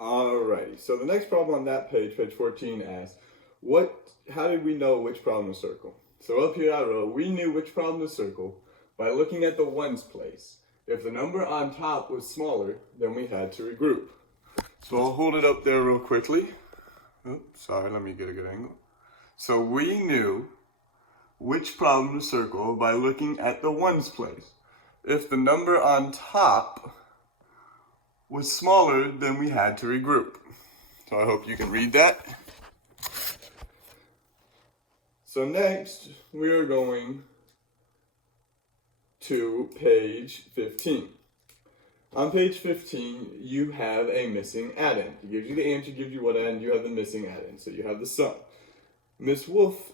Alrighty, so the next problem on that page, page 14, asks, how did we know which problem to circle? So up here I wrote, we knew which problem to circle by looking at the ones place. If the number on top was smaller, then we had to regroup. So I'll hold it up there real quickly. Oops, sorry, let me get a good angle. So we knew which problem to circle by looking at the ones place. If the number on top was smaller, then we had to regroup. So I hope you can read that. So next, we are going to page 15. On page 15, you have a missing addend. It gives you the answer, gives you what addend, you have the missing addend. So you have the sum. Miss Wolf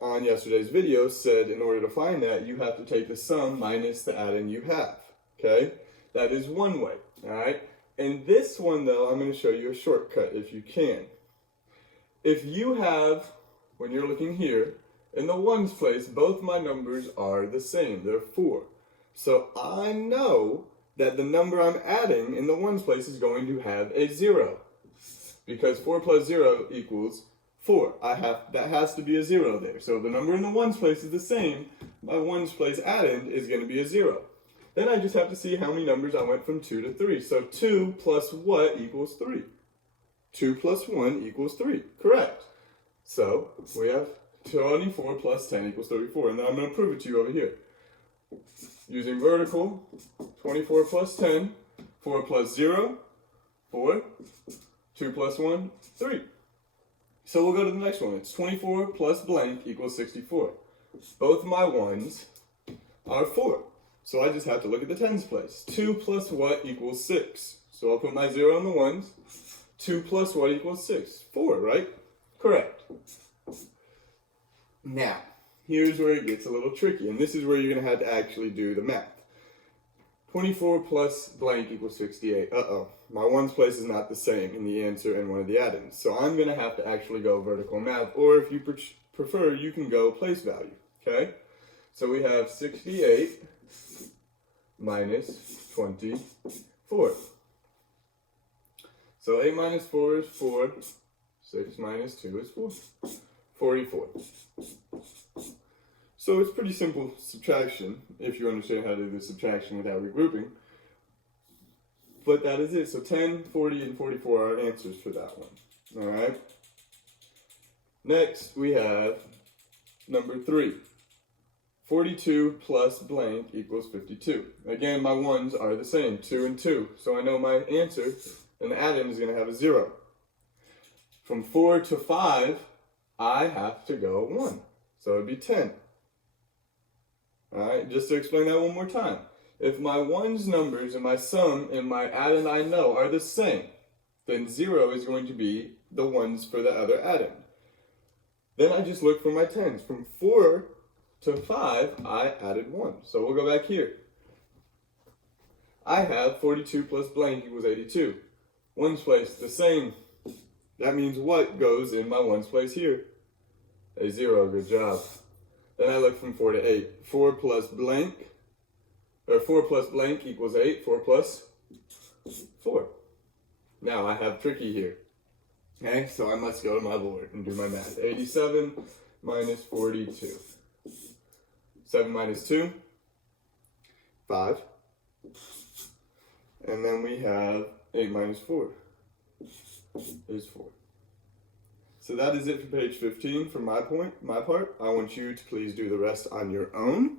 on yesterday's video said in order to find that, you have to take the sum minus the addend you have. Okay? That is one way. Alright? In this one, though, I'm going to show you a shortcut if you can. If you have, when you're looking here, in the ones place, both my numbers are the same. They're 4. So I know that the number I'm adding in the ones place is going to have a 0. Because 4 plus 0 equals 4. That has to be a 0 there. So if the number in the ones place is the same, my ones place addend is going to be a 0. Then I just have to see how many numbers I went from 2 to 3. So 2 plus what equals 3? 2 plus 1 equals 3. Correct. So we have 24 plus 10 equals 34. And then I'm going to prove it to you over here. Using vertical, 24 plus 10, 4 plus 0, 4, 2 plus 1, 3. So we'll go to the next one. It's 24 plus blank equals 64. Both my ones are 4. So I just have to look at the tens place. 2 plus what equals 6? So I'll put my 0 on the ones. 2 plus what equals 6? 4, right? Correct. Now, here's where it gets a little tricky, and this is where you're going to have to actually do the math. 24 plus blank equals 68. Uh-oh. My ones place is not the same in the answer and one of the addends. So I'm going to have to actually go vertical math, or if you prefer, you can go place value. Okay? So we have 68 minus 24. So 8 minus 4 is 4. 6 minus 2 is 4. 44. So it's pretty simple subtraction, if you understand how to do the subtraction without regrouping. But that is it. So 10, 40, and 44 are answers for that one. Alright? Next, we have number 3. 42 plus blank equals 52. Again, my ones are the same, 2 and 2. So I know my answer, and the addend is going to have a 0. From 4 to 5, I have to go 1. So it would be 10. Alright, just to explain that one more time. If my ones numbers and my sum and my addend I know are the same, then 0 is going to be the ones for the other addend. Then I just look for my tens. From 4 to 5, I added 1. So we'll go back here. I have 42 plus blank equals 82. Ones place, the same. That means what goes in my ones place here? A 0, good job. Then I look from 4 to 8. 4 plus blank equals 8. 4 plus 4. Now I have tricky here. Okay, so I must go to my board and do my math. 87 minus 42. 7 minus 2, 5. And then we have 8 minus 4 is 4. So that is it for page 15 from my part. I want you to please do the rest on your own.